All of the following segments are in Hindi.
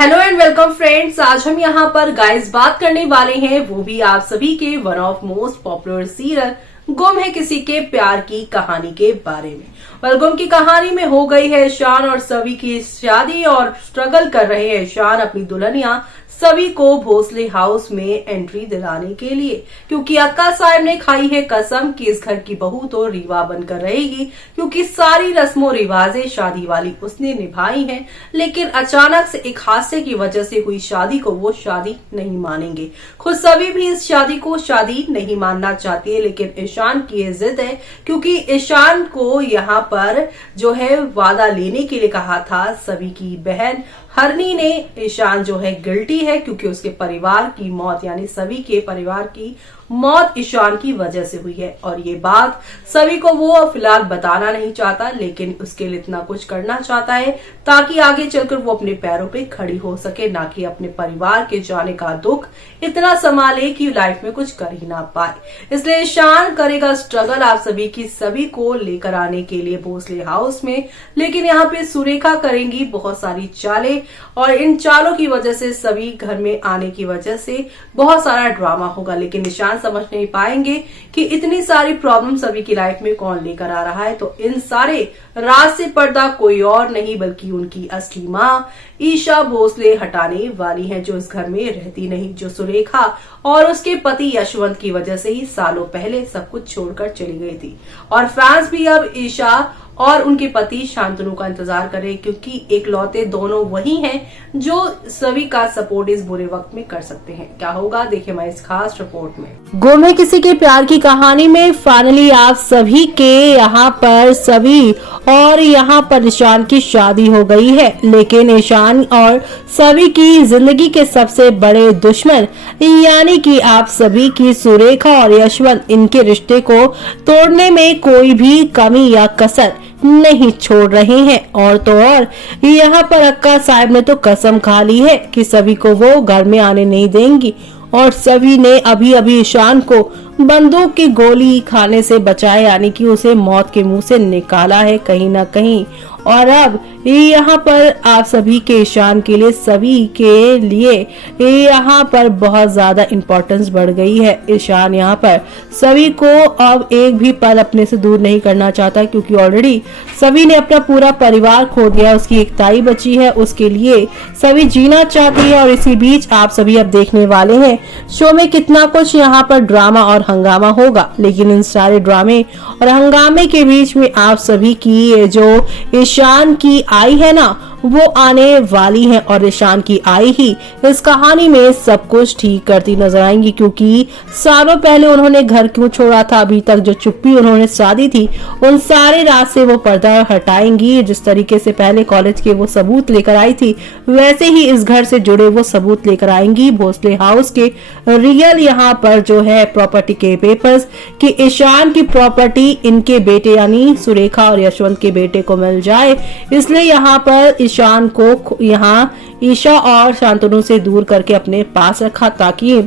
Hello and welcome friends. आज हम यहाँ पर गाइस बात करने वाले हैं, वो भी आप सभी के one of most popular serial गुम है किसी के प्यार की कहानी के बारे में। गुम की कहानी में हो गई है ईशान और सवी की शादी और स्ट्रगल कर रहे हैं ईशान अपनी दुल्हनिया सभी को भोसले हाउस में एंट्री दिलाने के लिए, क्योंकि अक्का साहब ने खाई है कसम कि इस घर की बहू तो रीवा बनकर रहेगी, क्योंकि सारी रस्मों रिवाजें शादी वाली उसने निभाई हैं। लेकिन अचानक से एक हादसे की वजह से हुई शादी को वो शादी नहीं मानेंगे। खुद सभी भी इस शादी को शादी नहीं मानना चाहती है, लेकिन ईशान की ये जिद है, क्योंकि ईशान को यहाँ पर जो है वादा लेने के लिए कहा था। सभी की बहन हरनी ने ईशान जो है गिल्टी है, क्योंकि उसके परिवार की मौत यानी सभी के परिवार की मौत ईशान की वजह से हुई है। और ये बात सभी को वो फिलहाल बताना नहीं चाहता, लेकिन उसके लिए इतना कुछ करना चाहता है ताकि आगे चलकर वो अपने पैरों पे खड़ी हो सके, ना कि अपने परिवार के जाने का दुख इतना संभाले कि लाइफ में कुछ कर ही ना पाए। इसलिए ईशान करेगा स्ट्रगल आप सभी की सभी को लेकर आने के लिए भोसले हाउस में। लेकिन यहाँ पे सुरेखा करेंगी बहुत सारी चालें, और इन चालों की वजह से सभी घर में आने की वजह से बहुत सारा ड्रामा होगा। लेकिन ईशान समझ नहीं पाएंगे कि इतनी सारी प्रॉब्लम सभी की लाइफ में कौन लेकर आ रहा है। तो इन सारे राज से पर्दा कोई और नहीं बल्कि उनकी असली माँ ईशा भोसले हटाने वाली हैं, जो इस घर में रहती नहीं, जो सुरेखा और उसके पति यशवंत की वजह से ही सालों पहले सब कुछ छोड़कर चली गई थी। और फैंस भी अब ईशा और उनके पति शांतनु का इंतजार करें, क्योंकि एक लौते दोनों वही हैं जो सभी का सपोर्ट इस बुरे वक्त में कर सकते हैं। क्या होगा देखिए हमारी इस खास रिपोर्ट में। गुम है किसी के प्यार की कहानी में फाइनली आप सभी के यहाँ पर सभी और यहाँ पर ईशान की शादी हो गई है। लेकिन ईशान और सभी की जिंदगी के सबसे बड़े दुश्मन यानी कि आप सभी की सुरेखा और यशवंत, इनके रिश्ते को तोड़ने में कोई भी कमी या कसर नहीं छोड़ रहे हैं। और तो और यहाँ पर अक्का साहब ने तो कसम खा ली है कि सभी को वो घर में आने नहीं देंगी, और सभी ने अभी अभी ईशान को बंदूक की गोली खाने से बचाया, यानी कि उसे मौत के मुंह से निकाला है कहीं ना कहीं। और अब यहाँ पर आप सभी के ईशान के लिए सभी के लिए यहाँ पर बहुत ज्यादा इम्पोर्टेंस बढ़ गई है। ईशान यहाँ पर सभी को अब एक भी पल अपने से दूर नहीं करना चाहता, क्योंकि ऑलरेडी सभी ने अपना पूरा परिवार खो दिया। उसकी एक ताई बची है, उसके लिए सभी जीना चाहती है। और इसी बीच आप सभी अब देखने वाले हैं शो में कितना कुछ यहाँ पर ड्रामा और हंगामा होगा। लेकिन इन सारे ड्रामे और हंगामे के बीच में आप सभी की जो ईशान की आई है ना, वो आने वाली है, और ईशान की आई ही इस कहानी में सब कुछ ठीक करती नजर आएंगी। क्योंकि सालों पहले उन्होंने घर क्यों छोड़ा था, अभी तक जो चुप्पी उन्होंने साधी थी, उन सारे राज से वो पर्दा हटाएंगी। जिस तरीके से पहले कॉलेज के वो सबूत लेकर आई थी, वैसे ही इस घर से जुड़े वो सबूत लेकर आएंगी। भोसले हाउस के रियल यहाँ पर जो है प्रॉपर्टी के पेपर्स कि ईशान की प्रॉपर्टी इनके बेटे यानी सुरेखा और यशवंत के बेटे को मिल जाए। इसलिए यहाँ पर ईशान को यहाँ ईशा और शांतनु से दूर करके अपने पास रखा, ताकि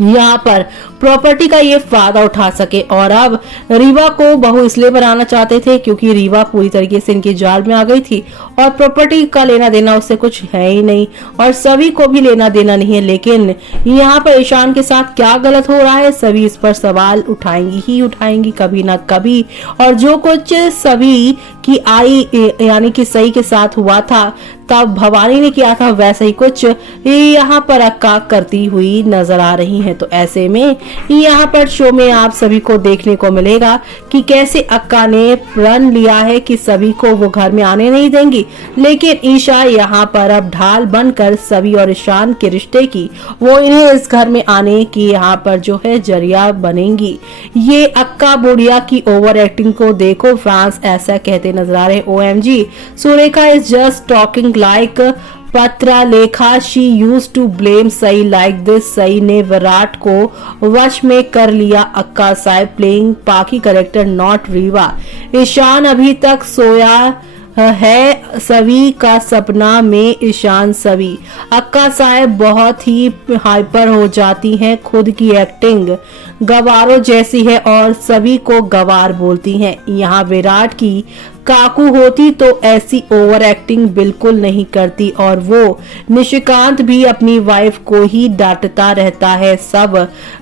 यहाँ पर प्रॉपर्टी का ये फायदा उठा सके। और अब रीवा को बहू इसलिए बनाना चाहते थे क्योंकि रीवा पूरी तरीके से इनकी जाल में आ गई थी, और प्रॉपर्टी का लेना देना उससे कुछ है ही नहीं, और सभी को भी लेना देना नहीं है। लेकिन यहाँ पर ईशान के साथ क्या गलत हो रहा है, सभी इस पर सवाल उठाएंगी ही उठाएंगी कभी ना कभी। और जो कुछ सभी की आई यानी कि सही के साथ हुआ था, तब भवानी ने किया था, वैसे ही कुछ यहाँ पर अक्का करती हुई नजर आ रही है। तो ऐसे में यहाँ पर शो में आप सभी को देखने को मिलेगा कि कैसे अक्का ने प्रण लिया है कि सभी को वो घर में आने नहीं देंगी। लेकिन ईशा यहाँ पर अब ढाल बनकर सभी और ईशान के रिश्ते की, वो इन्हें इस घर में आने की यहाँ पर जो है जरिया बनेंगी। ये अक्का बुढ़िया की ओवर एक्टिंग को देखो, फैंस ऐसा कहते नजर आ रहे, OMG Surekha is just talking like Patralekha, she used to blame Sai like this. Sai ने विराट को वश में कर लिया। अक्का साहब प्लेइंग पाकी करेक्टर नॉट रीवा। ईशान अभी तक सोया है सभी का सपना में ईशान सभी। अक्का साहब बहुत ही हाइपर हो जाती हैं, खुद की एक्टिंग गवारों जैसी है और सभी को गवार बोलती हैं। यहाँ विराट की काकू होती तो ऐसी ओवर एक्टिंग बिल्कुल नहीं करती, और वो निशिकांत भी अपनी वाइफ को ही डांटता रहता है। सब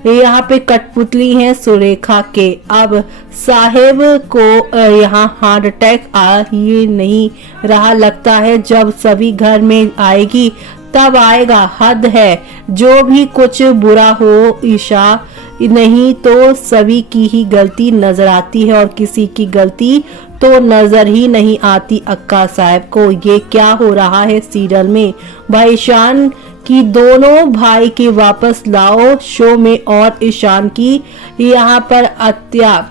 यहाँ पे कठपुतली हैं सुरेखा के। अब साहेब को यहाँ हार्ट अटैक आ ही नहीं रहा, लगता है जब सभी घर में आएगी तब आएगा। हद है, जो भी कुछ बुरा हो ईशा नहीं तो सभी की ही गलती नजर आती है, और किसी की गलती तो नजर ही नहीं आती अक्का साहब को। ये क्या हो रहा है सीरियल में? भाई ईशान की दोनों भाई के वापस लाओ शो में, और ईशान की यहाँ पर हत्या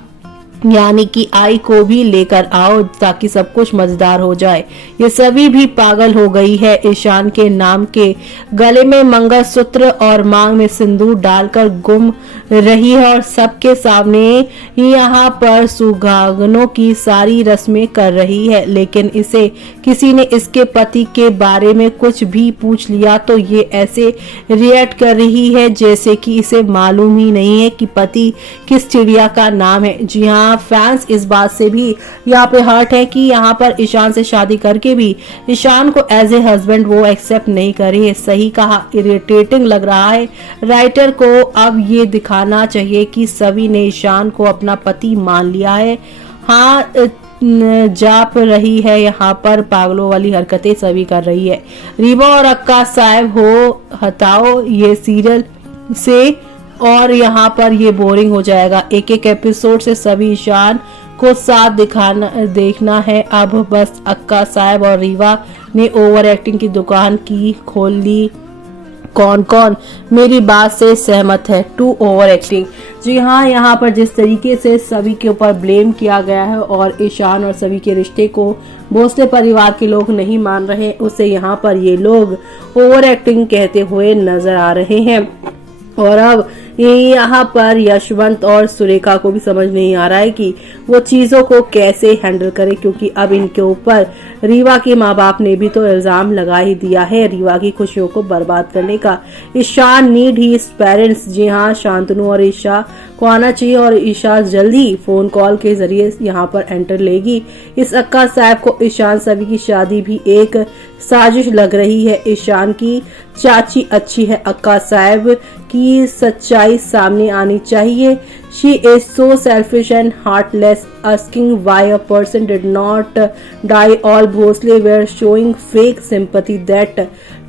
यानी कि आई को भी लेकर आओ ताकि सब कुछ मजेदार हो जाए। ये सभी भी पागल हो गई है ईशान के नाम के गले में मंगलसूत्र और मांग में सिंदूर डालकर गुम रही है, और सबके सामने यहाँ पर सुहागनों की सारी रस्में कर रही है। लेकिन इसे किसी ने इसके पति के बारे में कुछ भी पूछ लिया तो ये ऐसे रिएक्ट कर रही है जैसे कि इसे मालूम ही नहीं है कि पति किस चिड़िया का नाम है। जी हाँ, फैंस इस बात से भी यहाँ पे हर्ट है कि यहाँ पर ईशान से शादी करके भी ईशान को एज ए हस्बैंड वो एक्सेप्ट नहीं करे। सही कहा, इरिटेटिंग लग रहा है राइटर को। अब ये दिखाना चाहिए कि सभी ने ईशान को अपना पति मान लिया है। हाँ, जाप रही है यहाँ पर पागलों वाली हरकतें सभी कर रही है। रीवा और अक्का साहब हो हटाओ ये सीरियल से, और यहाँ पर ये बोरिंग हो जाएगा। एक एक एपिसोड से सभी ईशान को साथ देखना है। अब बस अक्का साहब और रीवा ने ओवर एक्टिंग की दुकान की खोल ली। कौन कौन मेरी बात से सहमत है? To over acting. जी हाँ, यहाँ पर जिस तरीके से सभी के ऊपर ब्लेम किया गया है और ईशान और सभी के रिश्ते को भोसले परिवार के लोग नहीं मान रहे, उसे यहाँ पर ये लोग ओवर एक्टिंग कहते हुए नजर आ रहे हैं। और अब यहाँ पर यशवंत और सुरेखा को भी समझ नहीं आ रहा है कि वो चीजों को कैसे हैंडल करे, क्योंकि अब इनके ऊपर रीवा के माँ बाप ने भी तो इल्जाम लगा ही दिया है रीवा की खुशियों को बर्बाद करने का। ईशान नीड ही पेरेंट्स। जी हाँ, शांतनु और ईशा को आना चाहिए, और ईशा जल्दी फोन कॉल के जरिए यहाँ पर एंटर लेगी। इस अक्का साहब को ईशान सभी की शादी भी एक साजिश लग रही है। ईशान की चाची अच्छी है, अक्का साहब की सच्चाई सामने आनी चाहिए। She is so selfish and heartless, asking why a person did not die. All Bhosle were showing fake sympathy that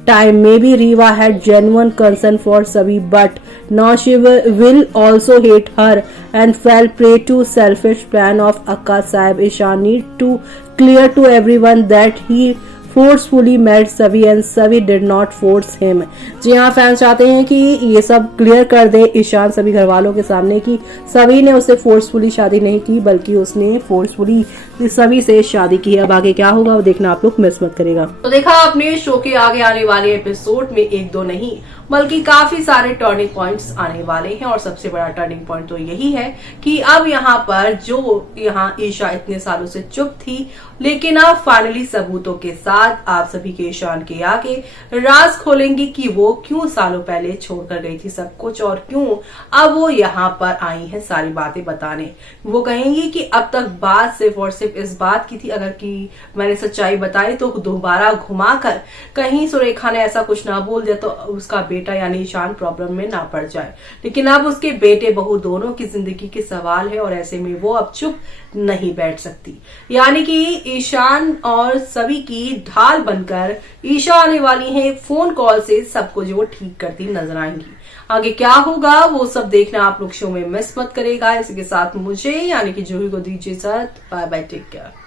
time. Maybe Riva had genuine concern for Sabi, but now she will also hate her and fell prey to selfish plan of Akka Sahib. Ishan need to clear to everyone that he forcefully married सभी एंड सभी डिड नॉट फोर्स हिम। जी हाँ, फैंस चाहते हैं कि ये सब क्लियर कर दे ईशान सभी घर वालों के सामने कि सभी ने उससे फोर्सफुली शादी नहीं की, बल्कि उसने फोर्सफुली सभी से शादी की है। अब आगे क्या होगा वो देखना आप लोग मिस मत करेगा। तो देखा आपने शो के आगे आने वाले एपिसोड में एक दो नहीं बल्कि काफी सारे टर्निंग पॉइंट्स आने वाले हैं, और सबसे बड़ा टर्निंग पॉइंट तो यही है कि अब यहाँ पर जो यहाँ ईशा इतने सालों से चुप थी, लेकिन अब फाइनली सबूतों के साथ आप सभी के ईशान के आगे राज खोलेंगी कि वो क्यों सालों पहले छोड़कर गई थी सब कुछ, और क्यों अब वो यहाँ पर आई है सारी बातें बताने। वो कहेंगी कि अब तक बात सिर्फ और सिर्फ इस बात की थी, अगर कि मैंने सच्चाई बताई तो दोबारा घुमाकर कहीं सुरेखा ने ऐसा कुछ ना बोल दिया तो उसका बेटा यानी ईशान प्रॉब्लम में ना पड़ जाए। लेकिन अब उसके बेटे बहू दोनों की जिंदगी के सवाल है, और ऐसे में वो अब चुप नहीं बैठ सकती। यानी कि ईशान और सभी की ढाल बनकर ईशा आने वाली है। फोन कॉल से सबको जो ठीक करती नजर आएंगी। आगे क्या होगा वो सब देखना आप लोग शो में मिस मत करेगा। इसी के साथ मुझे यानी कि जूही को दीजिए साथ। Bye bye, take care.